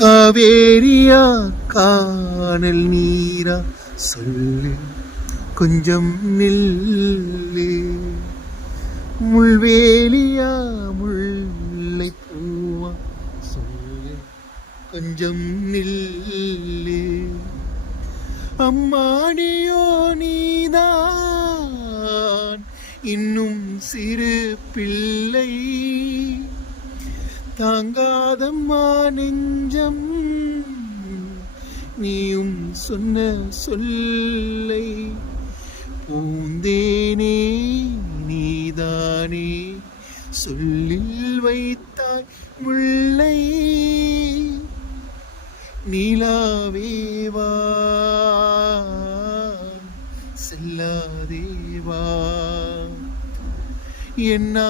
காவேரியா காணல் நீரா சொல்லு கொஞ்சம் நில்லு. முள்வேலியா முல்லை பூவா சொல்லு கொஞ்சம் நில்லு. அம்மாடியோ நீதான் இன்னும் சிறு பிள்ளை, தாங்காதம்மா நெஞ்சம் நீயும் சொன்ன சொல்லை. பூந்தேனே நீதானே சொல்லில் வைத்தாய் முல்லை, நீலாவேவா செல்லாதேவா. என்னா